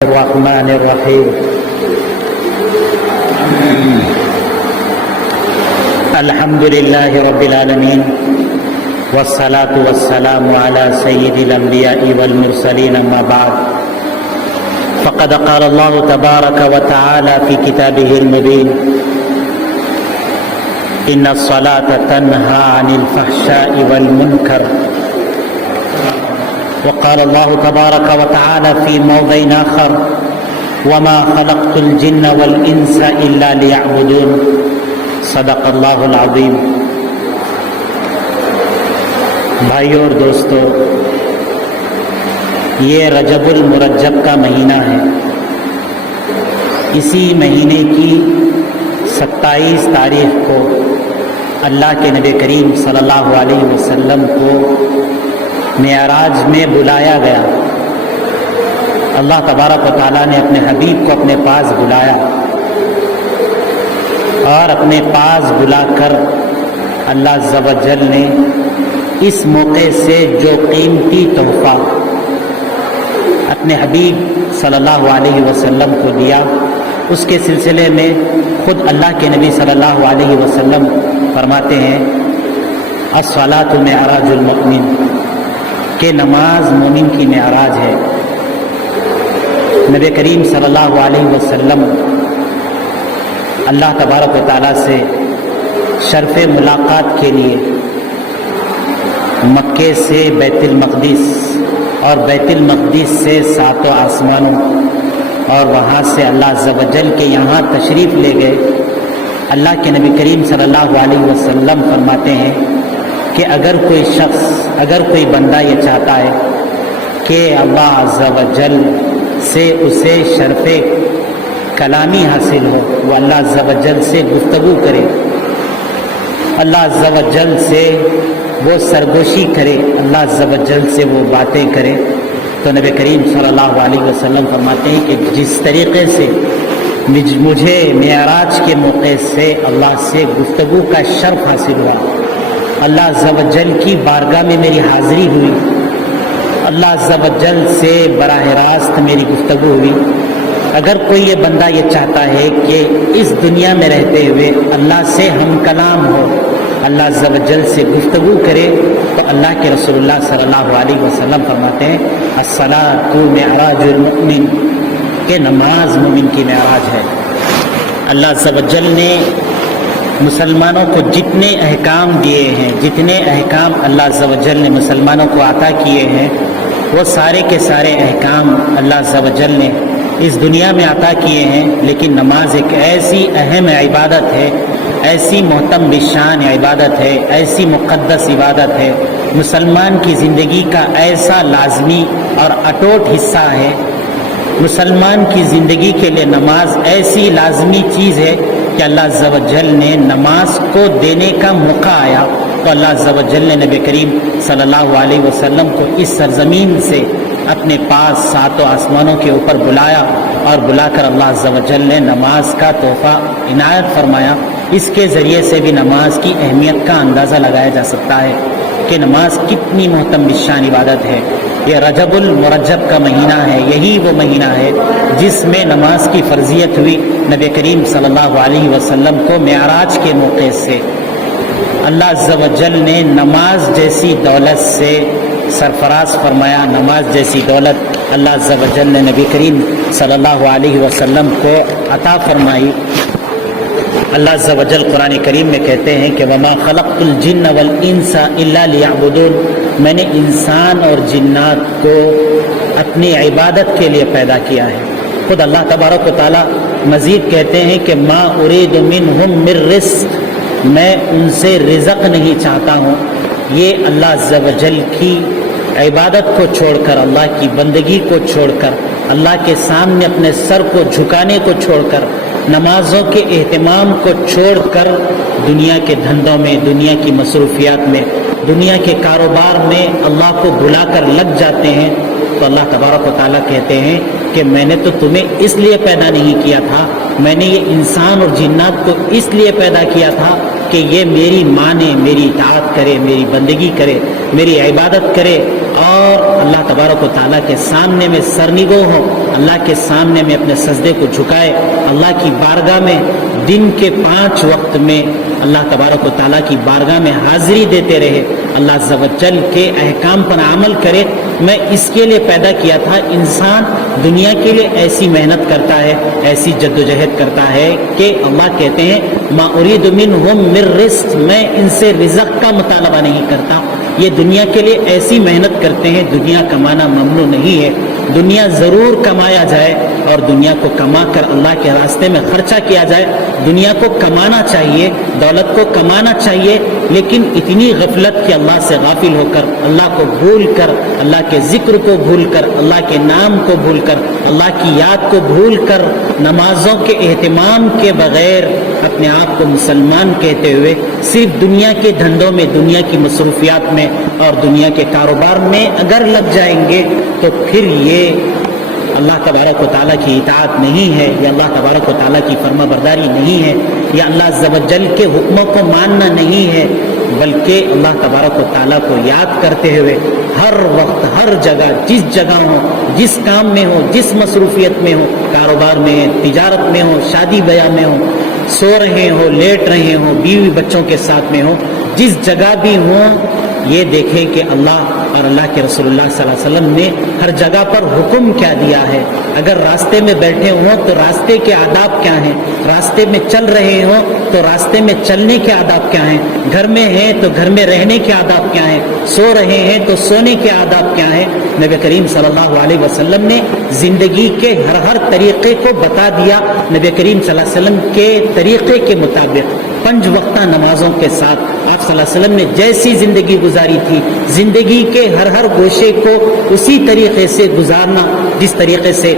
الرحمن الرحيم الحمد لله رب العالمين والصلاة والسلام على سيد الأنبياء والمرسلين أما بعد فقد قال الله تبارك وتعالى في كتابه المبين إن الصلاة تنهى عن الفحشاء والمنكر وقال الله تبارك وتعالى في موضع آخر وما خلقت الجن والإنس إلا ليعبدون صدق اللہ العظیم۔ بھائیو اور دوستو، یہ رجب المرجب کا مہینہ ہے۔ اسی مہینے کی 27 تاریخ کو اللہ کے نبی کریم صلی اللہ علیہ وسلم کو معراج میں بلایا گیا۔ اللہ تبارک و تعالیٰ نے اپنے حبیب کو اپنے پاس بلایا اور اپنے پاس بلا کر اللہ عز و جل نے اس موقع سے جو قیمتی تحفہ اپنے حبیب صلی اللہ علیہ وسلم کو دیا، اس کے سلسلے میں خود اللہ کے نبی صلی اللہ علیہ وسلم فرماتے ہیں الصلاۃ معراج المؤمن، کہ نماز مومن کی معراج ہے۔ نبی کریم صلی اللہ علیہ وسلم اللہ تبارک و تعالیٰ سے شرف ملاقات کے لیے مکے سے بیت المقدس اور بیت المقدس سے 7 آسمانوں اور وہاں سے اللہ عز و جل کے یہاں تشریف لے گئے۔ اللہ کے نبی کریم صلی اللہ علیہ وسلم فرماتے ہیں کہ اگر کوئی شخص، اگر کوئی بندہ یہ چاہتا ہے کہ اللہ عز و جل سے اسے شرف کلامی حاصل ہو، وہ اللہ عز و جل سے گفتگو کرے، اللہ عز و جل سے وہ سرگوشی کرے، اللہ عز و جل سے وہ باتیں کرے، تو نبی کریم صلی اللہ علیہ وسلم فرماتے ہیں کہ جس طریقے سے مجھے معراج کے موقع سے اللہ سے گفتگو کا شرف حاصل ہوا، اللہ عز و جل کی بارگاہ میں میری حاضری ہوئی، اللہ عز و جل سے براہ راست میری گفتگو ہوئی، اگر کوئی یہ بندہ یہ چاہتا ہے کہ اس دنیا میں رہتے ہوئے اللہ سے ہم کلام ہو، اللہ عز و جل سے گفتگو کرے، تو اللہ کے رسول اللہ صلی اللہ علیہ وسلم فرماتے ہیں الصلاۃ معراج المؤمن، کہ نماز مومن کی معراج ہے۔ اللہ عز و جل نے مسلمانوں کو جتنے احکام دیے ہیں، جتنے احکام اللہ عز و جل نے مسلمانوں کو عطا کیے ہیں، وہ سارے کے سارے احکام اللہ عز و جل نے اس دنیا میں عطا کیے ہیں، لیکن نماز ایک ایسی اہم عبادت ہے، ایسی محترم بشان عبادت ہے، ایسی مقدس عبادت ہے، مسلمان کی زندگی کا ایسا لازمی اور اٹوٹ حصہ ہے۔ مسلمان کی زندگی کے لیے نماز ایسی لازمی چیز ہے کہ اللہ عز و جل نے نماز کو دینے کا موقع آیا تو اللہ عز و جل نے نبی کریم صلی اللہ علیہ وسلم کو اس سرزمین سے اپنے پاس 7 آسمانوں کے اوپر بلایا، اور بلا کر اللہ عز و جل نے نماز کا تحفہ عنایت فرمایا۔ اس کے ذریعے سے بھی نماز کی اہمیت کا اندازہ لگایا جا سکتا ہے کہ نماز کتنی محترم بشان عبادت ہے۔ یہ رجب المرجب کا مہینہ ہے، یہی وہ مہینہ ہے جس میں نماز کی فرضیت ہوئی۔ نبی کریم صلی اللہ علیہ وسلم کو معراج کے موقع سے اللہ عز و جل نے نماز جیسی دولت سے سرفراز فرمایا، نماز جیسی دولت اللہ عز و جل نے نبی کریم صلی اللہ علیہ وسلم کو عطا فرمائی۔ اللہ عز و جل قرآن کریم میں کہتے ہیں کہ وما خلقت الجن والانس الا لیعبدون، میں نے انسان اور جنات کو اپنی عبادت کے لیے پیدا کیا ہے۔ خود اللہ تبارک و تعالیٰ مزید کہتے ہیں کہ ما ارید منہم من رزق، میں ان سے رزق نہیں چاہتا ہوں۔ یہ اللہ عز و جل کی عبادت کو چھوڑ کر، اللہ کی بندگی کو چھوڑ کر، اللہ کے سامنے اپنے سر کو جھکانے کو چھوڑ کر، نمازوں کے اہتمام کو چھوڑ کر دنیا کے دھندوں میں، دنیا کی مصروفیات میں، دنیا کے کاروبار میں اللہ کو بھلا کر لگ جاتے ہیں، تو اللہ تبارک و تعالیٰ کہتے ہیں کہ میں نے تو تمہیں اس لیے پیدا نہیں کیا تھا، میں نے یہ انسان اور جنات کو اس لیے پیدا کیا تھا کہ یہ میری مانے، میری اطاعت کرے، میری بندگی کرے، میری عبادت کرے اور اللہ تبارک و تعالیٰ کے سامنے میں سرنگو ہو، اللہ کے سامنے میں اپنے سجدے کو جھکائے، اللہ کی بارگاہ میں دن کے 5 وقت میں اللہ تبارک و تعالیٰ کی بارگاہ میں حاضری دیتے رہے، اللہ عز و جل کے احکام پر عمل کرے۔ میں اس کے لیے پیدا کیا تھا، انسان دنیا کے لیے ایسی محنت کرتا ہے، ایسی جدوجہد کرتا ہے کہ اللہ کہتے ہیں ما ارید منہم من رزق، میں ان سے رزق کا مطالبہ نہیں کرتا۔ یہ دنیا کے لیے ایسی محنت کرتے ہیں، دنیا کمانا ممنوع نہیں ہے، دنیا ضرور کمایا جائے اور دنیا کو کما کر اللہ کے راستے میں خرچہ کیا جائے، دنیا کو کمانا چاہیے، دولت کو کمانا چاہیے، لیکن اتنی غفلت کہ اللہ سے غافل ہو کر، اللہ کو بھول کر، اللہ کے ذکر کو بھول کر، اللہ کے نام کو بھول کر، اللہ کی یاد کو بھول کر، نمازوں کے اہتمام کے بغیر اپنے آپ کو مسلمان کہتے ہوئے صرف دنیا کے دھندوں میں، دنیا کی مصروفیات میں اور دنیا کے کاروبار میں اگر لگ جائیں گے تو پھر یہ اللہ تبارک و تعالیٰ کی اطاعت نہیں ہے، یا اللہ تبارک و تعالیٰ کی فرما برداری نہیں ہے، یا اللہ عز و جل کے حکموں کو ماننا نہیں ہے، بلکہ اللہ تبارک و تعالیٰ کو یاد کرتے ہوئے ہر وقت، ہر جگہ، جس جگہ ہو، جس کام میں ہو، جس مصروفیت میں ہو، کاروبار میں، تجارت میں ہو، شادی بیاہ میں ہو، سو رہے ہو، لیٹ رہے ہو، بیوی بچوں کے ساتھ میں ہو، جس جگہ بھی ہوں، یہ دیکھیں کہ اللہ اور اللہ کے رسول اللہ صلی اللہ علیہ وسلم نے ہر جگہ پر حکم کیا دیا ہے۔ اگر راستے میں بیٹھے ہوں تو راستے کے آداب کیا ہیں، راستے میں چل رہے ہوں تو راستے میں چلنے کے آداب کیا ہیں، گھر میں ہیں تو گھر میں رہنے کے آداب کیا ہیں، سو رہے ہیں تو سونے کے آداب کیا ہیں۔ نبی کریم صلی اللہ علیہ وسلم نے زندگی کے ہر طریقے کو بتا دیا۔ نبی کریم صلی اللہ علیہ وسلم کے طریقے کے مطابق 5 وقتہ نمازوں کے ساتھ آپ صلی اللہ علیہ وسلم نے جیسی زندگی گزاری تھی، زندگی کے ہر گوشے کو اسی طریقے سے گزارنا جس طریقے سے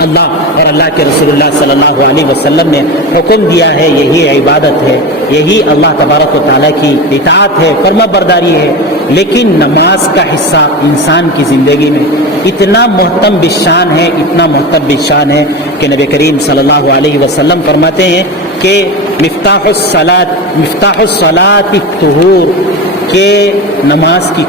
اللہ اور اللہ کے رسول اللہ صلی اللہ علیہ وسلم نے حکم دیا ہے، یہی عبادت ہے، یہی اللہ تبارک و تعالیٰ کی اطاعت ہے، فرما برداری ہے۔ لیکن نماز کا حصہ انسان کی زندگی میں اتنا محتم بشان ہے، اتنا محتم بشان ہے کہ نبی کریم صلی اللہ علیہ وسلم فرماتے ہیں کہ مفتاح الصلاۃ الطہور، کہ نماز کی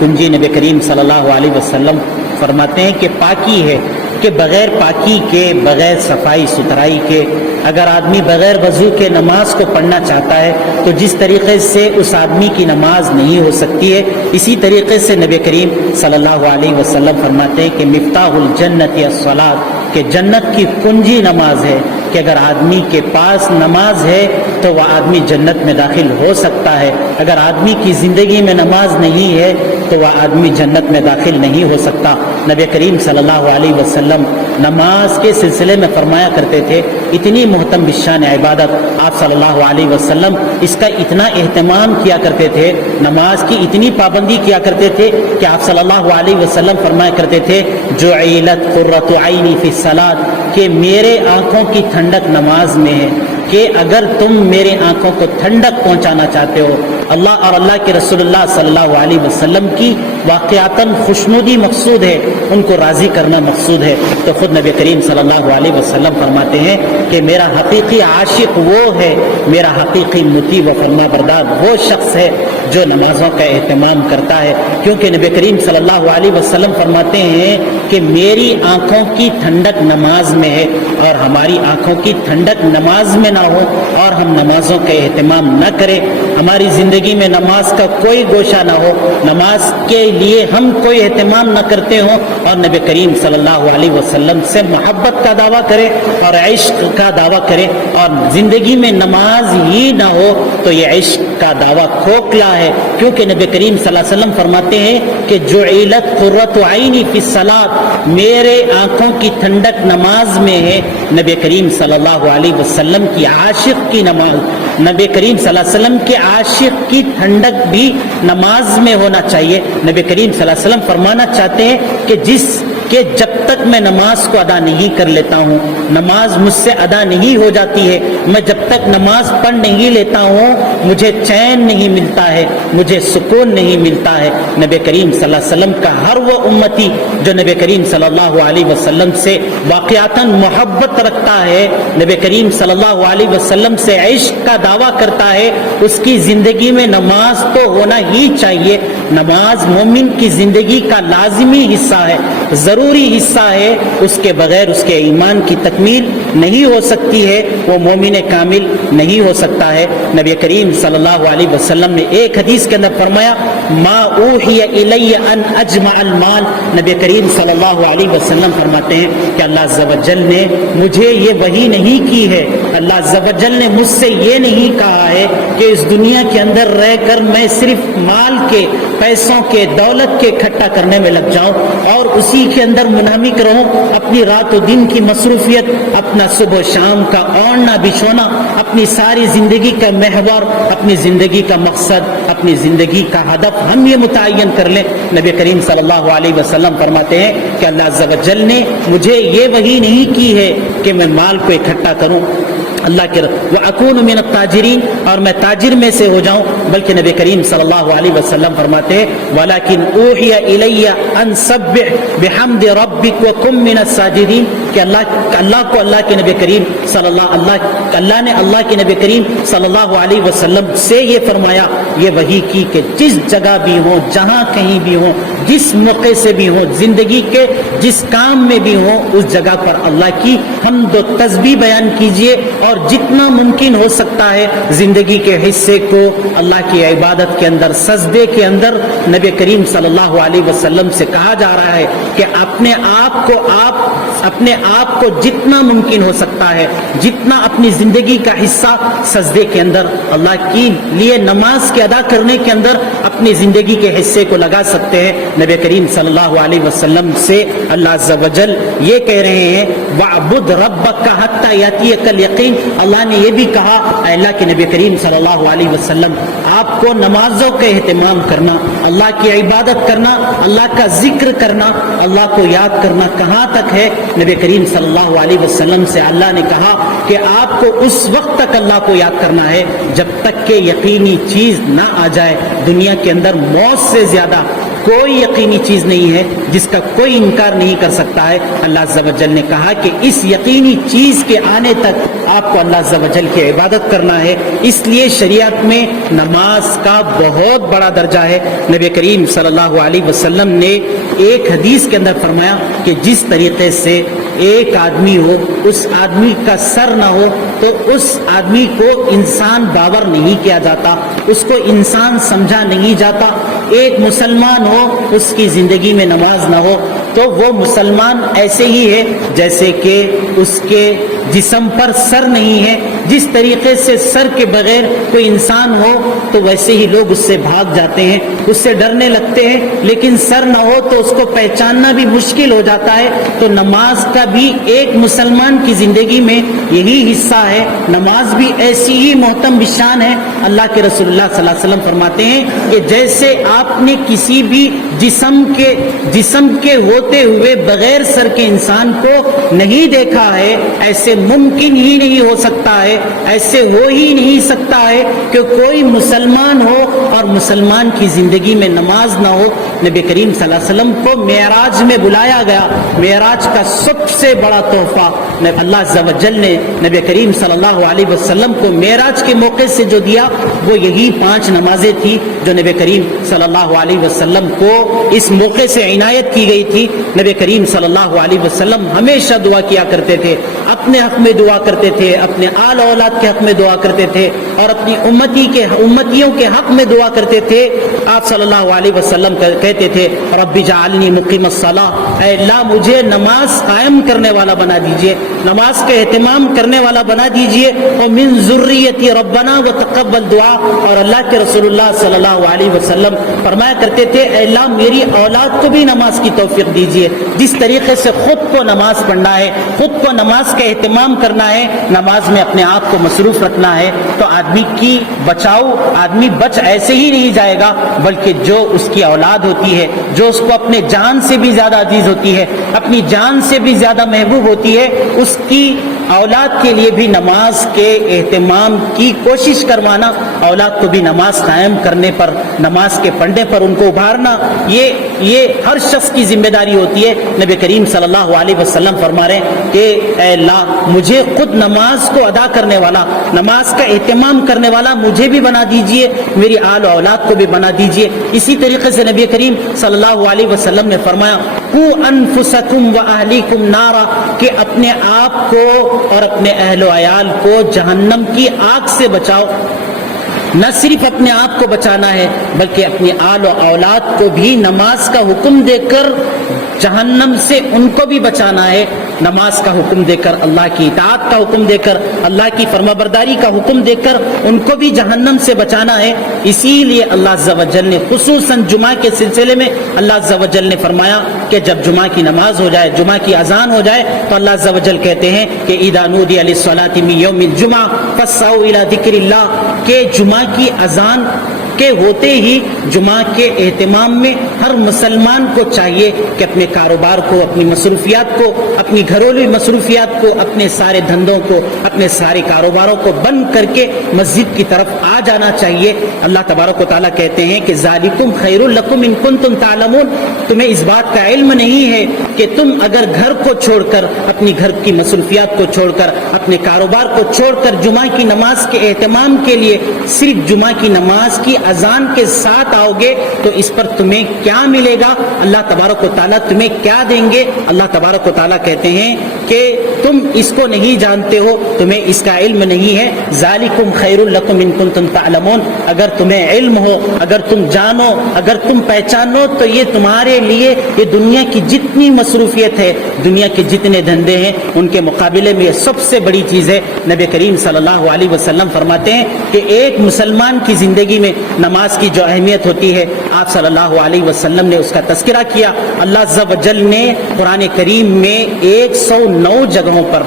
کنجی نبی کریم صلی اللہ علیہ وسلم فرماتے ہیں کہ پاکی ہے، کہ بغیر پاکی کے، بغیر صفائی ستھرائی کے اگر آدمی بغیر وضو کے نماز کو پڑھنا چاہتا ہے تو جس طریقے سے اس آدمی کی نماز نہیں ہو سکتی ہے، اسی طریقے سے نبی کریم صلی اللہ علیہ وسلم فرماتے ہیں کہ مفتاح الجنت الصلاۃ، کہ جنت کی کنجی نماز ہے، کہ اگر آدمی کے پاس نماز ہے تو وہ آدمی جنت میں داخل ہو سکتا ہے، اگر آدمی کی زندگی میں نماز نہیں ہے تو وہ آدمی جنت میں داخل نہیں ہو سکتا۔ نبی کریم صلی اللہ علیہ وسلم نماز کے سلسلے میں فرمایا کرتے تھے، اتنی محتم بشان عبادت آپ صلی اللہ علیہ وسلم اس کا اتنا اہتمام کیا کرتے تھے، نماز کی اتنی پابندی کیا کرتے تھے کہ آپ صلی اللہ علیہ وسلم فرمایا کرتے تھے جعلت قرۃ عینی فی الصلاۃ، کہ میرے آنکھوں کی ٹھنڈک نماز میں ہے، کہ اگر تم میرے آنکھوں کو ٹھنڈک پہنچانا چاہتے ہو، اللہ اور اللہ کے رسول اللہ صلی اللہ علیہ وسلم کی واقعاتاً خوشنودی مقصود ہے، ان کو راضی کرنا مقصود ہے، تو خود نبی کریم صلی اللہ علیہ وسلم فرماتے ہیں کہ میرا حقیقی عاشق وہ ہے، میرا حقیقی مطیع و فرما بردار وہ شخص ہے جو نمازوں کا اہتمام کرتا ہے، کیونکہ نبی کریم صلی اللہ علیہ وسلم فرماتے ہیں کہ میری آنکھوں کی ٹھنڈک نماز میں ہے، اور ہماری آنکھوں کی ٹھنڈک نماز میں نہ ہو اور ہم نمازوں کا اہتمام نہ کریں، ہماری زندگی میں نماز کا کوئی گوشہ نہ ہو، نماز کے لیے ہم کوئی اہتمام نہ کرتے ہوں، اور نبی کریم صلی اللہ علیہ وسلم سے محبت کا دعویٰ کرے اور عشق کا دعویٰ کرے، اور زندگی میں نماز ہی نہ ہو تو یہ عشق کا دعویٰ کھوکھلا ہے، کیونکہ نبی کریم صلی اللہ علیہ وسلم فرماتے ہیں کہ جعلت قرۃ عینی فی الصلاۃ، میرے آنکھوں کی ٹھنڈک نماز میں ہے۔ نبی کریم صلی اللہ علیہ وسلم کی عاشق کی نماز، نبی کریم صلی اللہ علیہ وسلم کے عاشق کی ٹھنڈک بھی نماز میں ہونا چاہیے۔ نبی کریم صلی اللہ علیہ وسلم فرمانا چاہتے ہیں کہ جس کہ جب تک میں نماز کو ادا نہیں کر لیتا ہوں، نماز مجھ سے ادا نہیں ہو جاتی ہے، میں جب تک نماز پڑھ نہیں لیتا ہوں مجھے چین نہیں ملتا ہے، مجھے سکون نہیں ملتا ہے۔ نبی کریم صلی اللہ علیہ وسلم کا ہر وہ امتی جو نبی کریم صلی اللہ علیہ وسلم سے واقعتاً محبت رکھتا ہے، نبی کریم صلی اللہ علیہ وسلم سے عشق کا دعویٰ کرتا ہے، اس کی زندگی میں نماز تو ہونا ہی چاہیے۔ نماز مومن کی زندگی کا لازمی حصہ ہے، ضروری حصہ ہے، اس کے بغیر اس کے ایمان کی تکمیل نہیں ہو سکتی ہے، وہ مومن کامل نہیں ہو سکتا ہے۔ نبی کریم صلی اللہ علیہ وسلم نے ایک حدیث کے اندر فرمایا ما اوحی الی ان اجمع المال، نبی کریم صلی اللہ علیہ وسلم فرماتے ہیں کہ اللہ عز و جل نے مجھے یہ وحی نہیں کی ہے، اللہ عز و جل نے مجھ سے یہ نہیں کہا ہے کہ اس دنیا کے اندر رہ کر میں صرف مال کے، پیسوں کے، دولت کے اکٹھا کرنے میں لگ جاؤں اور اسی کے اندر منہمک رہوں، اپنی رات و دن کی مصروفیت، اپنا صبح و شام کا اوڑھنا بچھونا، اپنی ساری زندگی کا محور، اپنی زندگی کا مقصد، اپنی زندگی کا ہدف ہم یہ متعین کر لیں۔ نبی کریم صلی اللہ علیہ وسلم فرماتے ہیں کہ اللہ عز و جل نے مجھے یہ وحی نہیں کی ہے کہ میں مال کو اکٹھا کروں، اللہ کے وَأَكُونُ مِنَ التَّاجِرِينَ، اور میں تاجر میں سے ہو جاؤں، بلکہ نبی کریم صلی اللہ علیہ وسلم فرماتے ہیں وَلَكِنْ أُوحِيَ إِلَيَّ أَنْ سَبِّحْ بِحَمْدِ رَبِّكَ وَكُن مِنَ السَّاجِدِينَ، کہ اللہ کو اللہ کے نبی کریم اللہ نے اللہ کے نبی کریم صلی اللہ علیہ وسلم سے یہ فرمایا، یہ وحی کی کہ جس جگہ بھی ہوں، جہاں کہیں بھی ہوں، جس موقع سے بھی ہوں، زندگی کے جس کام میں بھی ہوں، اس جگہ پر اللہ کی حمد و تسبیح بیان کیجئے، اور جتنا ممکن ہو سکتا ہے زندگی کے حصے کو اللہ کی عبادت کے اندر، سجدے کے اندر، نبی کریم صلی اللہ علیہ وسلم سے کہا جا رہا ہے کہ اپنے آپ کو جتنا ممکن ہو سکتا ہے، جتنا اپنی زندگی کا حصہ سجدے کے اندر، اللہ کے لیے نماز کے ادا کرنے کے اندر اپنی زندگی کے حصے کو لگا سکتے ہیں۔ نبی کریم صلی اللہ علیہ وسلم سے اللہ عز و جل یہ کہہ رہے ہیں وَاعْبُدْ رَبَّكَ حَتَّى يَأْتِيَكَ الْيَقِينُ، اللہ نے یہ بھی کہا اے اللہ کے نبی کریم صلی اللہ علیہ وسلم آپ کو نمازوں کا اہتمام کرنا، اللہ کی عبادت کرنا، اللہ کا ذکر کرنا، اللہ کو یاد کرنا کہاں تک ہے؟ نبی کریم صلی اللہ علیہ وسلم سے اللہ نے کہا کہ آپ کو اس وقت تک اللہ کو یاد کرنا ہے جب تک کہ یقینی چیز نہ آ جائے۔ دنیا کے اندر موت سے زیادہ کوئی یقینی چیز نہیں ہے جس کا کوئی انکار نہیں کر سکتا ہے۔ اللہ عز و جل نے کہا کہ اس یقینی چیز کے آنے تک آپ کو اللہ عز و جل کی عبادت کرنا ہے، اس لیے شریعت میں نماز کا بہت بڑا درجہ ہے۔ نبی کریم صلی اللہ علیہ وسلم نے ایک حدیث کے اندر فرمایا کہ جس طریقے سے ایک آدمی ہو، اس آدمی کا سر نہ ہو تو اس آدمی کو انسان باور نہیں کیا جاتا، اس کو انسان سمجھا نہیں جاتا۔ ایک مسلمان ہو، اس کی زندگی میں نماز نہ ہو تو وہ مسلمان ایسے ہی ہے جیسے کہ اس کے جسم پر سر نہیں ہے۔ جس طریقے سے سر کے بغیر کوئی انسان ہو تو ویسے ہی لوگ اس سے بھاگ جاتے ہیں، اس سے ڈرنے لگتے ہیں، لیکن سر نہ ہو تو اس کو پہچاننا بھی مشکل ہو جاتا ہے۔ تو نماز کا بھی ایک مسلمان کی زندگی میں یہی حصہ ہے۔ نماز بھی ایسی ہی محترم شان ہے۔ اللہ کے رسول اللہ صلی اللہ علیہ وسلم فرماتے ہیں کہ جیسے آپ نے کسی بھی جسم کے ہوتے ہوئے بغیر سر کے انسان کو نہیں دیکھا ہے، ایسے ممکن ہی نہیں ہو سکتا ہے، ایسے ہو ہی نہیں سکتا ہے کہ کوئی مسلمان ہو اور مسلمان کی زندگی میں نماز نہ ہو۔ نبی کریم صلی اللہ علیہ وسلم کو معراج میں بلایا گیا۔ معراج کا سب سے بڑا تحفہ اللہ عز و جل نے نبی کریم صلی اللہ علیہ وسلم کو معراج کے موقع سے جو دیا وہ یہی 5 نمازیں تھی جو نبی کریم صلی اللہ علیہ وسلم کو اس موقع سے عنایت کی گئی تھی۔ نبی کریم صلی اللہ علیہ وسلم ہمیشہ دعا کیا کرتے تھے، اپنے حق میں دعا کرتے تھے، اپنے آل اولاد کے حق میں دعا کرتے تھے اور اپنی امتیوں کے حق میں دعا کرتے تھے۔ آپ صلی اللہ علیہ وسلم کہتے تھے رب اجعلنی مقیم الصلاۃ، اے اللہ مجھے نماز قائم کرنے والا بنا دیجئے، نماز کا اہتمام کرنے والا بنا دیجئے، اور من ذریتی ربنا وتقبل دعا۔ اور اللہ کے رسول اللہ صلی اللہ علیہ وسلم فرمایا کرتے تھے اے اللہ میری اولاد کو بھی نماز کی توفیق دیجئے۔ جس طریقے سے خود کو نماز پڑھنا ہے، خود کو نماز کا اہتمام کرنا ہے، نماز میں اپنے آپ کو مصروف رکھنا ہے، تو آدمی کی بچاؤ، آدمی بچ ایسے ہی نہیں جائے گا، بلکہ جو اس کی اولاد ہوتی ہے، جو اس کو اپنے جان سے بھی زیادہ عزیز ہوتی ہے، اپنی جان سے بھی زیادہ محبوب ہوتی ہے، اس کی اولاد کے لیے بھی نماز کے اہتمام کی کوشش کروانا، اولاد کو بھی نماز قائم کرنے پر، نماز کے پڑھنے پر ان کو ابھارنا، یہ ہر شخص کی ذمہ داری ہوتی ہے۔ نبی کریم صلی اللہ علیہ وسلم فرما رہے ہیں کہ اے اللہ مجھے خود نماز کو ادا کرنے والا، نماز کا اہتمام کرنے والا مجھے بھی بنا دیجئے، میری آل و اولاد کو بھی بنا دیجئے۔ اسی طریقے سے نبی کریم صلی اللہ علیہ وسلم نے فرمایا قُوا أَنفُسَكُمْ وَأَهْلِيكُمْ نَارًا، کہ اپنے آپ کو اور اپنے اہل و عیال کو جہنم کی آگ سے بچاؤ۔ نہ صرف اپنے آپ کو بچانا ہے بلکہ اپنی آل و اولاد کو بھی نماز کا حکم دے کر جہنم سے ان کو بھی بچانا ہے، نماز کا حکم دے کر، اللہ کی اطاعت کا حکم دے کر، اللہ کی فرمانبرداری کا حکم دے کر ان کو بھی جہنم سے بچانا ہے۔ اسی لیے اللہ عز و جل نے خصوصاً جمعہ کے سلسلے میں اللہ عز و جل نے فرمایا کہ جب جمعہ کی نماز ہو جائے، جمعہ کی اذان ہو جائے تو اللہ عز و جل کہتے ہیں کہ اذا نودی للصلاة من یوم الجمعہ فاسعوا الی ذکر اللہ، کہ جمعہ کی اذان کے ہوتے ہی جمعہ کے اہتمام میں ہر مسلمان کو چاہیے کہ اپنے کاروبار کو، اپنی مصروفیات کو، اپنی گھریلو مصروفیات کو، اپنے سارے دھندوں کو، اپنے سارے کاروباروں کو بند کر کے مسجد کی طرف آ جانا چاہیے۔ اللہ تبارک و تعالیٰ کہتے ہیں کہ ذالکم خیر لکم ان کنتم تعلمون، تمہیں اس بات کا علم نہیں ہے کہ تم اگر گھر کو چھوڑ کر، اپنی گھر کی مصروفیات کو چھوڑ کر، اپنے کاروبار کو چھوڑ کر جمعہ کی نماز کے اہتمام کے لیے صرف جمعہ کی نماز کی اذان کے ساتھ آؤ گے تو اس پر تمہیں کیا ملے گا، اللہ تبارک و تعالیٰ تمہیں کیا دیں گے۔ اللہ تبارک و تعالیٰ کہتے ہیں کہ تم اس کو نہیں جانتے ہو، تمہیں اس کا علم نہیں ہے۔ ذالکم خیر لکم ان کنتم تعلمون، اگر تمہیں علم ہو، اگر تم جانو، اگر تم پہچانو تو یہ تمہارے لیے، یہ دنیا کی جتنی مصروفیت ہے، دنیا کے جتنے دھندے ہیں، ان کے مقابلے میں یہ سب سے بڑی چیز ہے۔ نبی کریم صلی اللہ علیہ وسلم فرماتے ہیں کہ ایک مسلمان کی زندگی میں نماز کی جو اہمیت ہوتی ہے، آپ صلی اللہ علیہ وسلم نے اس کا تذکرہ کیا۔ اللہ عز و جل نے قرآن کریم میں 109 جگہوں پر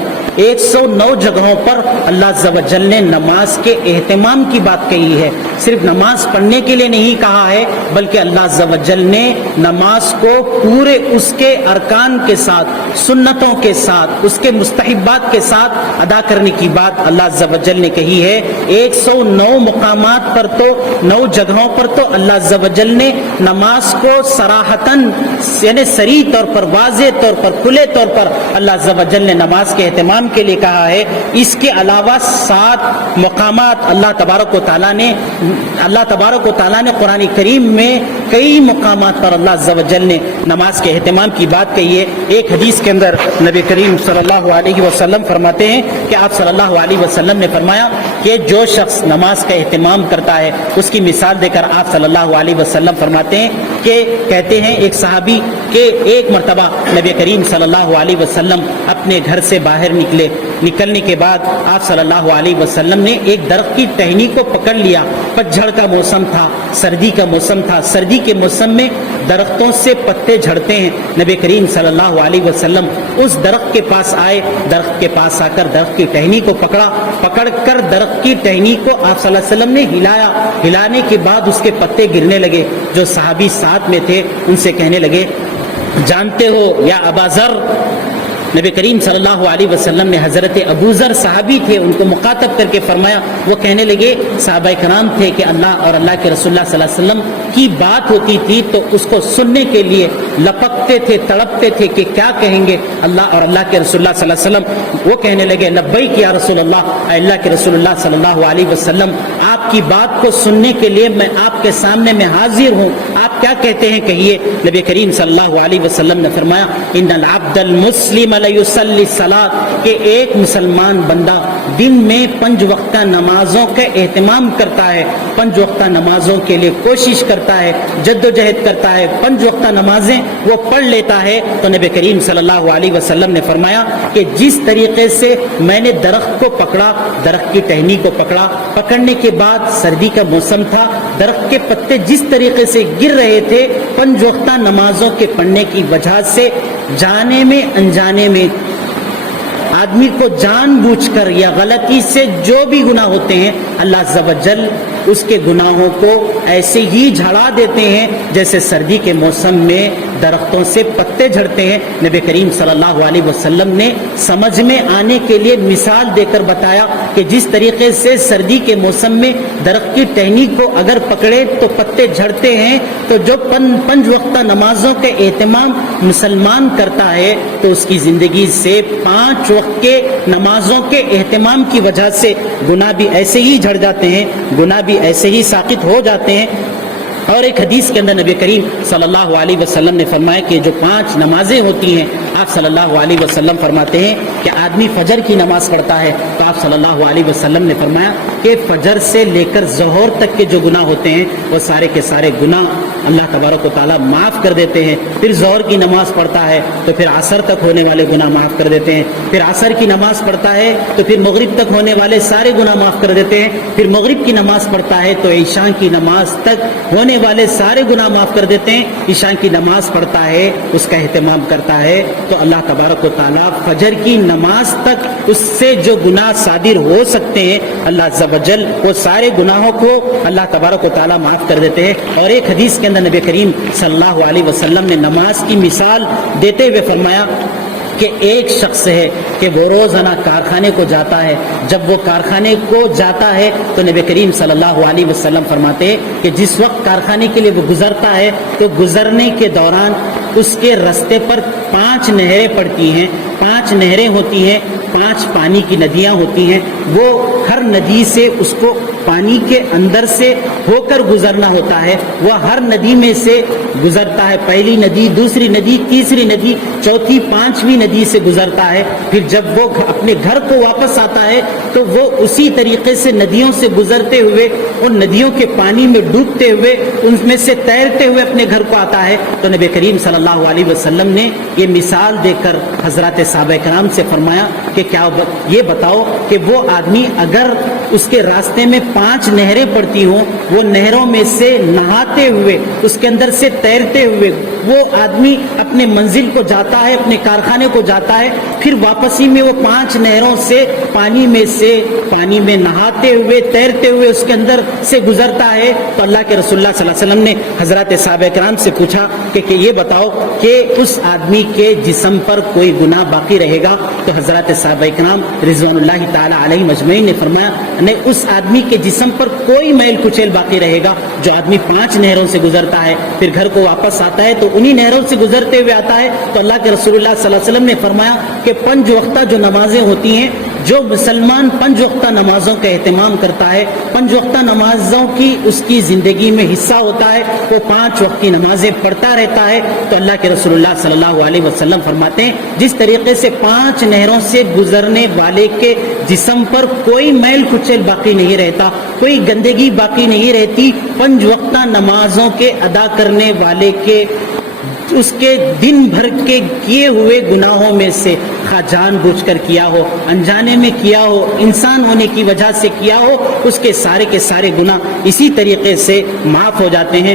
اللہ عز و جل نے نماز کے اہتمام کی بات کہی ہے۔ صرف نماز پڑھنے کے لیے نہیں کہا ہے بلکہ اللہ عز و جل نے نماز کو پورے اس کے ارکان کے ساتھ، سنتوں کے ساتھ، اس کے مستحبات کے ساتھ ادا کرنے کی بات اللہ عز و جل نے کہی ہے۔ 109 مقامات پر تو، 9 جگہوں پر تو اللہ عز و جل نے نماز کو صراحتاً، یعنی صریح طور پر، واضح طور پر، کھلے طور پر اللہ عز و جل نے نماز کے اہتمام کے لیے کہا ہے۔ اس کے علاوہ 7 مقامات اللہ تبارک و تعالیٰ نے قرآن کریم میں کئی مقامات پر اللہ عز و جل نے نماز کے اہتمام کی بات کہی ہے۔ ایک حدیث کے اندر نبی کریم صلی اللہ علیہ وسلم فرماتے ہیں کہ آپ صلی اللہ علیہ وسلم نے فرمایا کہ جو شخص نماز کا اہتمام کرتا ہے، اس کی مثال دے کر آپ صلی اللہ علیہ وسلم فرماتے ہیں کہ کہتے ہیں ایک صحابی کہ ایک مرتبہ نبی کریم صلی اللہ علیہ وسلم اپنے گھر سے باہر نکلنے کے بعد آپ صلی اللہ علیہ وسلم نے ایک درخت کی ٹہنی کو پکڑ لیا۔ پتجھڑ کا موسم تھا، سردی کا موسم تھا، سردی کے موسم میں درختوں سے پتے جھڑتے ہیں۔ نبی کریم صلی اللہ علیہ وسلم اس درخت کے پاس آئے، درخت کے پاس آ کر درخت کی ٹہنی کو پکڑ کر درخت کی ٹہنی کو آپ صلی اللہ علیہ وسلم نے ہلایا۔ ہلانے کے بعد اس کے پتے گرنے لگے۔ جو صحابی ساتھ میں تھے ان سے کہنے لگے، جانتے ہو یا ابا ذر، نبی کریم صلی اللہ علیہ وسلم نے حضرت ابو ذر صحابی تھے، ان کو مخاطب کر کے فرمایا، وہ کہنے لگے صحابہ کرام تھے کہ اللہ اور اللہ کے رسول اللہ صلی اللہ علیہ وسلم کی بات ہوتی تھی تو اس کو سننے کے لیے لپکتے تھے، تڑپتے تھے کہ کیا کہیں گے اللہ اور اللہ کے رسول اللہ صلی اللہ علیہ وسلم۔ وہ کہنے لگے لبیک یا رسول اللہ، اے اللہ کے رسول اللہ صلی اللہ علیہ وسلم، آپ کی بات کو سننے کے لیے میں آپ کے سامنے میں حاضر ہوں، آپ کیا کہتے ہیں کہیے۔ نبی کریم صلی اللہ علیہ وسلم نے فرمایا، ان العبد المسلم لیصلی الصلاۃ، کہ ایک مسلمان بندہ دن میں 5 وقتہ نمازوں کا اہتمام کرتا ہے، 5 وقتہ نمازوں کے لیے کوشش کرتا ہے، جدوجہد کرتا ہے، 5 وقتہ نمازیں وہ پڑھ لیتا ہے۔ تو نبی کریم صلی اللہ علیہ وسلم نے فرمایا کہ جس طریقے سے میں نے درخت کو پکڑا، درخت کی ٹہنی کو پکڑنے کے بعد سردی کا موسم تھا، درخت کے پتے جس طریقے سے گر رہے تھے 5 وقتہ نمازوں کے پڑھنے کی وجہ سے، جانے میں انجانے میں آدمی کو جان بوجھ کر یا غلطی سے جو بھی گناہ ہوتے ہیں اللہ عز و جل اس کے گناہوں کو ایسے ہی جھڑا دیتے ہیں جیسے سردی کے موسم میں درختوں سے پتے جھڑتے ہیں۔ نبی کریم صلی اللہ علیہ وسلم نے سمجھ میں آنے کے لیے مثال دے کر بتایا کہ جس طریقے سے سردی کے موسم میں درخت کی ٹہنی کو اگر پکڑے تو پتے جھڑتے ہیں، تو جو پنج وقتہ نمازوں کے اہتمام مسلمان کرتا ہے تو اس کی زندگی سے 5 وقت کے نمازوں کے اہتمام کی وجہ سے گناہ بھی ایسے ہی جھڑ جاتے ہیں، گناہ بھی ایسے ہی ساقط ہو جاتے ہیں۔ اور ایک حدیث کے اندر نبی کریم صلی اللہ علیہ وسلم نے فرمایا کہ جو 5 نمازیں ہوتی ہیں، آپ صلی اللہ علیہ وسلم فرماتے ہیں کہ آدمی فجر کی نماز پڑھتا ہے تو آپ صلی اللہ علیہ وسلم نے فرمایا کہ فجر سے لے کر ظہر تک کے جو گناہ ہوتے ہیں وہ سارے کے سارے گناہ اللہ تبارک و تعالیٰ معاف کر دیتے ہیں۔ پھر ظہر کی نماز پڑھتا ہے تو پھر عصر تک ہونے والے گناہ معاف کر دیتے ہیں، پھر عصر کی نماز پڑھتا ہے تو پھر مغرب تک ہونے والے سارے گناہ معاف کر دیتے ہیں، پھر مغرب کی نماز پڑھتا ہے تو عشاء کی نماز تک ہونے والے سارے گناہ معاف کر دیتے ہیں۔ عشاء کی نماز پڑھتا ہے، اس کا اہتمام کرتا ہے تو اللہ تبارک و تعالیٰ فجر کی نماز تک اس سے جو گناہ صادر ہو سکتے ہیں اللہ عز و جل وہ سارے گناہوں کو اللہ تبارک و تعالیٰ معاف کر دیتے ہیں۔ اور ایک حدیث کے اندر نبی کریم صلی اللہ علیہ وسلم نے نماز کی مثال دیتے ہوئے فرمایا کہ ایک شخص ہے کہ وہ روزانہ کارخانے کو جاتا ہے، جب وہ کارخانے کو جاتا ہے تو نبی کریم صلی اللہ علیہ وسلم فرماتے ہیں کہ جس وقت کارخانے کے لیے وہ گزرتا ہے تو گزرنے کے دوران اس کے رستے پر 5 نہریں پڑتی ہیں، 5 نہریں ہوتی ہیں، 5 پانی کی ندیاں ہوتی ہیں، وہ ہر ندی سے اس کو پانی کے اندر سے ہو کر گزرنا ہوتا ہے، وہ ہر ندی میں سے گزرتا ہے، پہلی ندی، دوسری ندی، تیسری ندی، چوتھی، 5ویں ندی سے گزرتا ہے۔ پھر جب وہ اپنے گھر کو واپس آتا ہے تو وہ اسی طریقے سے ندیوں سے گزرتے ہوئے ان ندیوں کے پانی میں ڈوبتے ہوئے ان میں سے تیرتے ہوئے اپنے گھر کو آتا ہے۔ تو نبی کریم صلی اللہ علیہ وسلم نے یہ مثال دے کر حضرات صحابہ کرام سے فرمایا کہ کیا یہ بتاؤ کہ وہ آدمی اگر اس کے راستے میں 5 نہریں پڑتی ہوں، وہ نہروں میں سے نہاتے ہوئے اس کے اندر سے تیرتے ہوئے وہ آدمی اپنے منزل کو جاتا ہے، اپنے کارخانے کو جاتا ہے، پھر واپسی میں وہ 5 نہروں سے پانی میں نہاتے ہوئے تیرتے ہوئے اس کے اندر سے گزرتا ہے، تو اللہ کے رسول اللہ صلی اللہ علیہ وسلم نے حضرات صحابہ کرام سے پوچھا کہ یہ بتاؤ کہ اس آدمی کے جسم پر کوئی گناہ باقی رہے گا؟ تو حضرات صحابہ کرام رضوان اللہ تعالی علیہ مجمعین نے فرمایا نہیں، اس آدمی کے جسم پر کوئی میل کچیل باقی رہے گا۔ جو آدمی 5 نہروں سے گزرتا ہے پھر گھر کو واپس آتا ہے تو انہی نہروں سے گزرتے ہوئے آتا ہے، تو اللہ کے رسول اللہ صلی اللہ علیہ وسلم نے فرمایا کہ 5 وقتہ جو نمازیں ہوتی ہیں، جو مسلمان 5 وقتہ نمازوں کا اہتمام کرتا ہے، 5 وقتہ نمازوں کی اس کی زندگی میں حصہ ہوتا ہے، وہ 5 وقت کی نمازیں پڑھتا رہتا ہے، تو اللہ کے رسول اللہ صلی اللہ علیہ وسلم فرماتے ہیں جس طریقے سے 5 نہروں سے گزرنے والے کے جسم پر کوئی میل کچیل باقی نہیں رہتا، کوئی گندگی باقی نہیں رہتی، 5 وقتہ نمازوں کے ادا کرنے والے کے اس کے دن بھر کے کیے ہوئے گناہوں میں سے خواہ جان بوجھ کر کیا ہو، انجانے میں کیا ہو، انسان ہونے کی وجہ سے کیا ہو، اس کے سارے گناہ اسی طریقے سے معاف ہو جاتے ہیں۔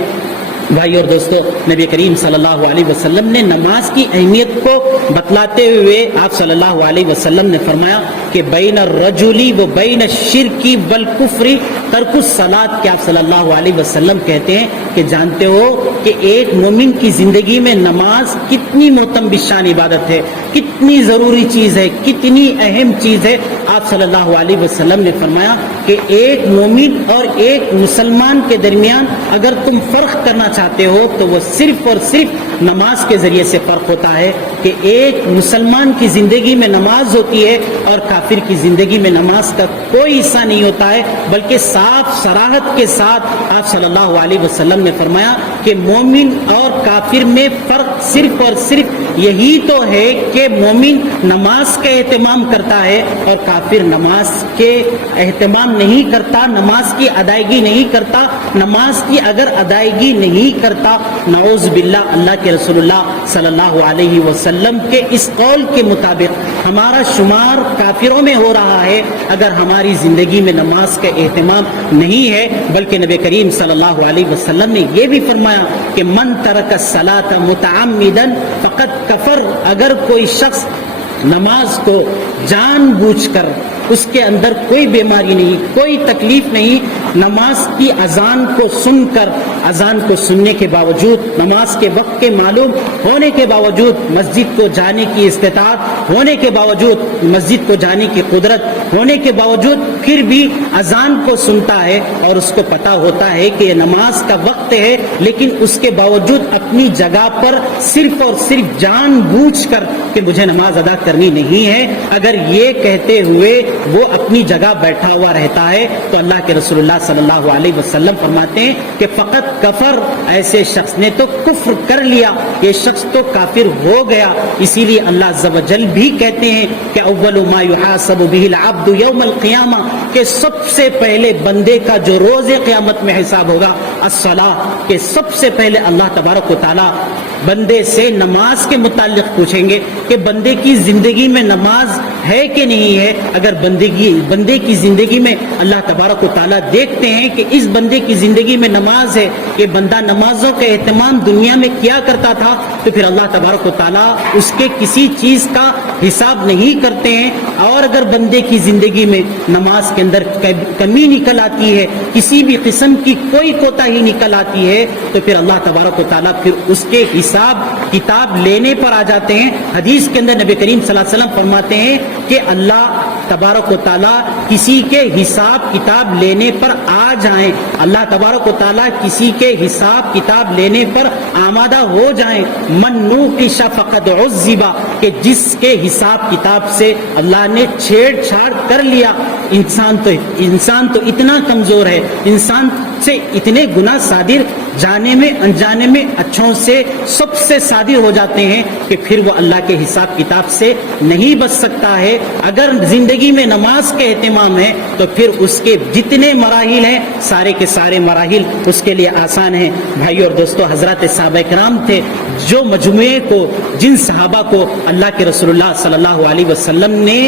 بھائی اور دوستو، نبی کریم صلی اللہ علیہ وسلم نے نماز کی اہمیت کو بتلاتے ہوئے آپ صلی اللہ علیہ وسلم نے فرمایا کہ بین الرجل و بین الشرک والکفر ترک الصلاۃ، کہ آپ صلی اللہ علیہ وسلم کہتے ہیں کہ جانتے ہو کہ ایک مومن کی زندگی میں نماز کتنی معتم بشان عبادت ہے، کتنی ضروری چیز ہے، کتنی اہم چیز ہے۔ آپ صلی اللہ علیہ وسلم نے فرمایا کہ ایک مومن اور ایک مسلمان کے درمیان اگر تم فرق کرنا چاہتے ہو تو وہ صرف اور صرف نماز کے ذریعے سے فرق ہوتا ہے کہ ایک مسلمان کی زندگی میں نماز ہوتی ہے اور کافر کی زندگی میں نماز کا کوئی حصہ نہیں ہوتا ہے، بلکہ صاف صراحت کے ساتھ آپ صلی اللہ علیہ وسلم نے فرمایا کہ مومن اور کافر میں فرق صرف اور صرف یہی تو ہے کہ مومن نماز کا اہتمام کرتا ہے اور کافر نماز کے اہتمام نہیں کرتا، نماز کی ادائیگی نہیں کرتا۔ نماز کی اگر ادائیگی نہیں کرتا، نعوذ باللہ، اللہ کے رسول اللہ صلی اللہ علیہ وسلم کے اس قول کے مطابق ہمارا شمار کافروں میں ہو رہا ہے اگر ہماری زندگی میں نماز کا اہتمام نہیں ہے۔ بلکہ نبی کریم صلی اللہ علیہ وسلم نے یہ بھی فرمایا کہ من ترک الصلاۃ متعمدا فقد کفر، اگر کوئی شخص نماز کو جان بوجھ کر اس کے اندر کوئی بیماری نہیں، کوئی تکلیف نہیں، نماز کی اذان کو سن کر، اذان کو سننے کے باوجود، نماز کے وقت کے معلوم ہونے کے باوجود، مسجد کو جانے کی استطاعت ہونے کے باوجود، مسجد کو جانے کی قدرت ہونے کے باوجود پھر بھی اذان کو سنتا ہے اور اس کو پتا ہوتا ہے کہ یہ نماز کا وقت ہے، لیکن اس کے باوجود اپنی جگہ پر صرف اور صرف جان بوجھ کر کہ مجھے نماز ادا کرنی نہیں ہے، اگر یہ کہتے ہوئے وہ اپنی جگہ بیٹھا ہوا رہتا ہے تو اللہ کے رسول اللہ صلی اللہ علیہ وسلم فرماتے ہیں کہ فقط کفر، ایسے شخص نے تو کفر کر لیا، یہ شخص تو کافر ہو گیا۔ اسی لیے اللہ عز و جل بھی کہتے ہیں کہ اول ما یحاسب به العبد یوم القیامہ، کہ سب سے پہلے بندے کا جو روز قیامت میں حساب ہوگا الصلاۃ، کہ سب سے پہلے اللہ تبارک و تعالی بندے سے نماز کے متعلق پوچھیں گے کہ بندے کی زندگی میں نماز ہے کہ نہیں ہے۔ اگر بندے کی زندگی میں اللہ تبارک و تعالیٰ دیکھتے ہیں کہ اس بندے کی زندگی میں نماز ہے، یہ بندہ نمازوں کا اہتمام دنیا میں کیا کرتا تھا، تو پھر اللہ تبارک و تعالیٰ اس کے کسی چیز کا حساب نہیں کرتے ہیں۔ اور اگر بندے کی زندگی میں نماز کے اندر کمی نکل آتی ہے، کسی بھی قسم کی کوئی کوتاہی نکل آتی ہے، تو پھر اللہ تبارک و تعالیٰ پھر اس کے حساب کتاب لینے پر آ جاتے ہیں۔ حدیث کے اندر نبی کریم صلی اللہ علیہ وسلم فرماتے ہیں کہ اللہ تبارک و تعالیٰ کسی کے حساب کتاب لینے پر آ جائیں، اللہ تبارک و تعالیٰ کسی کے حساب کتاب لینے پر آمادہ ہو جائیں، من نوقش فقد عذب، کہ جس کے حساب کتاب سے اللہ نے چھیڑ چھاڑ کر لیا۔ انسان تو اتنا کمزور ہے، انسان سے اتنے گناہ صادر جانے میں انجانے میں اچھوں سے سب سے صادر ہو جاتے ہیں کہ پھر وہ اللہ کے حساب کتاب سے نہیں بچ سکتا ہے۔ اگر زندگی میں نماز کے اہتمام ہے تو پھر اس کے جتنے مراحل ہیں سارے کے سارے مراحل اس کے لیے آسان ہیں۔ بھائی اور دوستو، حضرات صحابہ کرام تھے جو مجموعے کو، جن صحابہ کو اللہ کے رسول اللہ صلی اللہ علیہ وسلم نے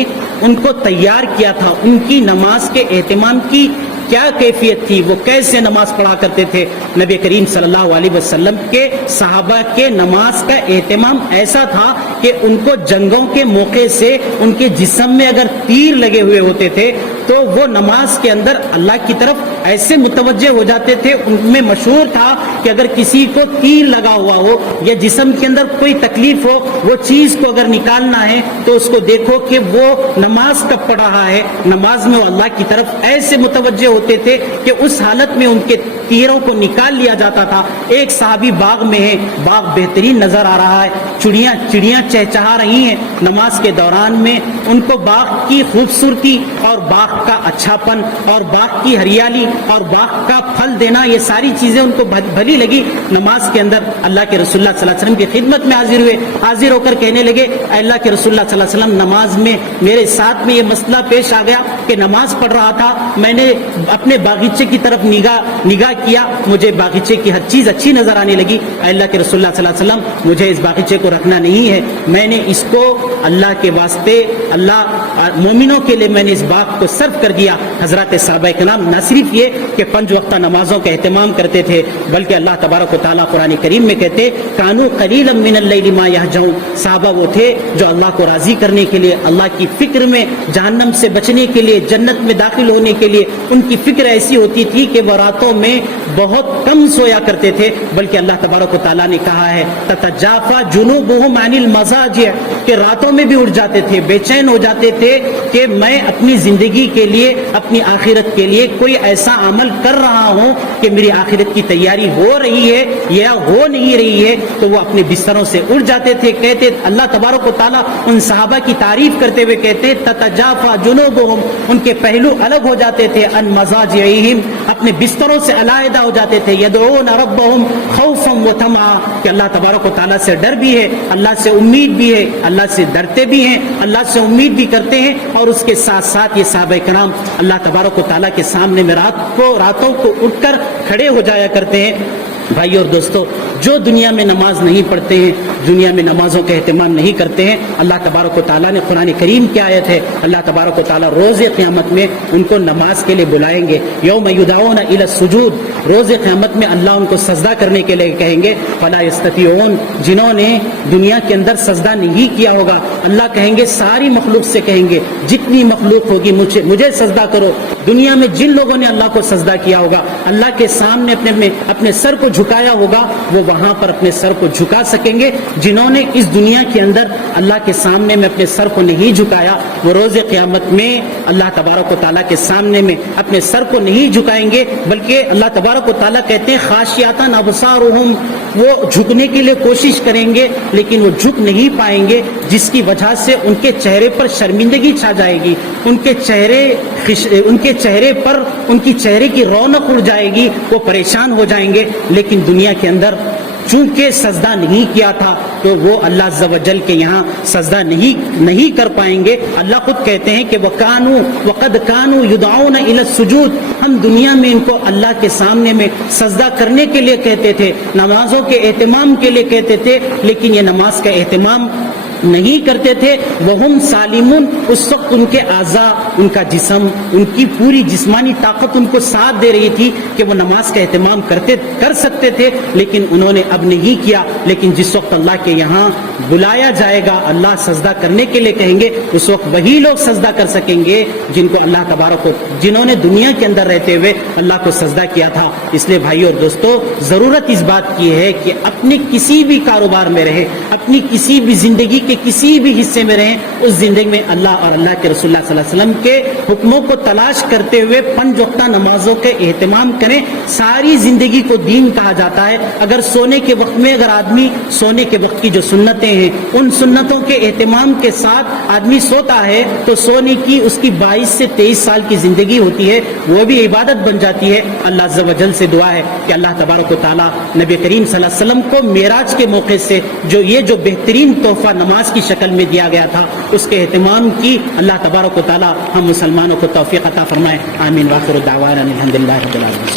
ان کو تیار کیا تھا، ان کی نماز کے اہتمام کی کیا کیفیت تھی، وہ کیسے نماز پڑھا کرتے تھے۔ نبی کریم صلی اللہ علیہ وسلم کے صحابہ کے نماز کا اہتمام ایسا تھا کہ ان کو جنگوں کے موقع سے ان کے جسم میں اگر تیر لگے ہوئے ہوتے تھے تو وہ نماز کے اندر اللہ کی طرف ایسے متوجہ ہو جاتے تھے۔ ان میں مشہور تھا کہ اگر کسی کو تیر لگا ہوا ہو یا جسم کے اندر کوئی تکلیف ہو، وہ چیز کو اگر نکالنا ہے تو اس کو دیکھو کہ وہ نماز کب پڑھ رہا ہے۔ نماز میں وہ اللہ کی طرف ایسے متوجہ ہوتے تھے کہ اس حالت میں ان کے تیروں کو نکال لیا جاتا تھا۔ ایک صحابی باغ میں ہے، باغ بہترین نظر آ رہا ہے، چڑیاں چہچہا رہی ہیں، نماز کے دوران میں ان کو باغ کی خوبصورتی اور باغ کا اچھا پن اور باغ کی ہریالی اور باغ کا پھل دینا، یہ ساری چیزیں ان کو بھلی لگی۔ نماز کے اندر اللہ کے رسول اللہ صلی اللہ علیہ وسلم کی خدمت میں حاضر ہوئے، حاضر ہو کر کہنے لگے، اے اللہ کے رسول اللہ صلی اللہ علیہ وسلم، نماز میں میرے ساتھ میں یہ مسئلہ پیش آ گیا کہ نماز پڑھ رہا تھا، میں نے اپنے باغیچے کی طرف نگاہ کیا، مجھے باغیچے کی ہر چیز اچھی نظر آنے لگی۔ اے اللہ کے رسول اللہ صلی اللہ علیہ وسلم، مجھے اس باغیچے کو رکھنا نہیں ہے، میں نے اس کو اللہ کے واسطے، اللہ مومنوں کے لیے میں نے اس باغ کو صرف کر دیا۔ حضرات صحابہ کرام نہ صرف یہ کہ 5 وقتہ نمازوں کا اہتمام کرتے تھے، بلکہ اللہ تبارک و تعالیٰ قرآن کریم میں کہتے کانوا قلیلا من اللیل ما یہجعون، صحابہ وہ تھے جو اللہ کو راضی کرنے کے لیے، اللہ کی فکر میں، جہنم سے بچنے کے لیے، جنت میں داخل ہونے کے لیے ان کی فکر ایسی ہوتی تھی کہ وہ راتوں میں بہت کم سویا کرتے تھے، بلکہ اللہ تبارک و تعالیٰ نے کہا ہے تتجافى جنوبهم عن المضاجع، کہ راتوں میں بھی اٹھ جاتے تھے، بے چین ہو جاتے تھے کہ میں اپنی زندگی کے لیے، اپنی آخرت کے لیے کوئی ایسا عمل کر رہا ہوں کہ میری آخرت کی تیاری ہو رہی ہے یا ہو نہیں رہی ہے، تو وہ اپنے بستروں سے اٹھ جاتے تھے۔ کہتے اللہ تبارک و تعالیٰ ان صحابہ کی تعریف کرتے ہوئے کہتے تتجافى جنوبهم، ان کے پہلو الگ ہو جاتے تھے، عن مضاجعهم، اپنے بستروں سے علیحدہ ہو جاتے تھے، يدعون ربهم خوفا وطمعا، کہ اللہ تبارک و تعالیٰ سے ڈر بھی ہے، اللہ سے امید بھی ہے، اللہ سے ڈرتے بھی ہیں، اللہ سے امید بھی کرتے ہیں، اور اس کے ساتھ ساتھ یہ صحابہ کرام اللہ تبارک و تعالیٰ کے سامنے میں راتوں کو اٹھ کر کھڑے ہو جایا کرتے ہیں۔ بھائی اور دوستو، جو دنیا میں نماز نہیں پڑھتے ہیں دنیا میں نمازوں کا اہتمام نہیں کرتے ہیں. اللہ تبارک و تعالیٰ نے قرآن کریم کی آیت ہے, اللہ تبارک و تعالیٰ روز قیامت میں ان کو نماز کے لیے بلائیں گے. یوم یدعون الی السجود, روز قیامت میں اللہ ان کو سجدہ کرنے کے لیے کہیں گے. فلا یستطیعون, جنہوں نے دنیا کے اندر سجدہ نہیں کیا ہوگا, اللہ کہیں گے ساری مخلوق سے کہیں گے جتنی مخلوق ہوگی مجھے سجدہ کرو. دنیا میں جن لوگوں نے اللہ کو سجدہ کیا ہوگا, اللہ کے سامنے اپنے سر کو جھکایا ہوگا, وہ وہاں پر اپنے سر کو جھکا سکیں گے. جنہوں نے اس دنیا کے اندر اللہ کے سامنے میں اپنے سر کو نہیں جھکایا, وہ روز قیامت میں اللہ تبارک و تعالیٰ کے سامنے میں اپنے سر کو نہیں جھکائیں گے, بلکہ اللہ تبارک و تعالیٰ کہتے ہیں خاشعۃ ابصارہم, وہ جھکنے کے لیے کوشش کریں گے لیکن وہ جھک نہیں پائیں گے, جس کی وجہ سے ان کے چہرے پر شرمندگی چھا جائے گی, ان کے چہرے پر ان کی چہرے کی رونق اڑ جائے گی, وہ پریشان ہو جائیں گے. لیکن دنیا کے اندر چونکہ سجدہ نہیں کیا تھا تو وہ اللہ عز و جل کے یہاں سجدہ نہیں کر پائیں گے. اللہ خود کہتے ہیں کہ وَقَدْ كَانُوا يُدْعَوْنَ إِلَى السُّجُودِ, ہم دنیا میں ان کو اللہ کے سامنے میں سجدہ کرنے کے لیے کہتے تھے, نمازوں کے اہتمام کے لیے کہتے تھے, لیکن یہ نماز کا اہتمام نہیں کرتے تھے. وہم سالمون, اس وقت ان کے اعضاء, ان کا جسم, ان کی پوری جسمانی طاقت ان کو ساتھ دے رہی تھی کہ وہ نماز کا اہتمام کر سکتے تھے, لیکن انہوں نے اب نہیں کیا. لیکن جس وقت اللہ کے یہاں بلایا جائے گا, اللہ سجدہ کرنے کے لیے کہیں گے, اس وقت وہی لوگ سجدہ کر سکیں گے جن کو اللہ تبارک و, جنہوں نے دنیا کے اندر رہتے ہوئے اللہ کو سجدہ کیا تھا. اس لیے بھائیو اور دوستو, ضرورت اس بات کی ہے کہ اپنے کسی بھی کاروبار میں رہے, اپنی کسی بھی زندگی کے کسی بھی حصے میں رہیں, اس زندگی میں اللہ اور اللہ کے رسول اللہ صلی اللہ علیہ وسلم کے حکموں کو تلاش کرتے ہوئے 5 وقتہ نمازوں کے اہتمام کریں. ساری زندگی کو دین کہا جاتا ہے. اگر سونے کے وقت میں اگر آدمی سونے کے وقت کی جو سنتیں ہیں ان سنتوں کے اہتمام کے ساتھ آدمی سوتا ہے تو سونے کی اس کی 22 سے 23 سال کی زندگی ہوتی ہے, وہ بھی عبادت بن جاتی ہے. اللہ عز و جل سے دعا ہے کہ اللہ تبارک و تعالیٰ نبی کریم صلی اللہ علیہ وسلم کو معراج کے موقع سے جو بہترین تحفہ نماز کی شکل میں دیا گیا تھا, اس کے اہتمام کی اللہ تبارک و تعالیٰ ہم مسلمانوں کو توفیق عطا فرمائے. آمین. وآخر دعوانا الحمدللہ رب العالمین.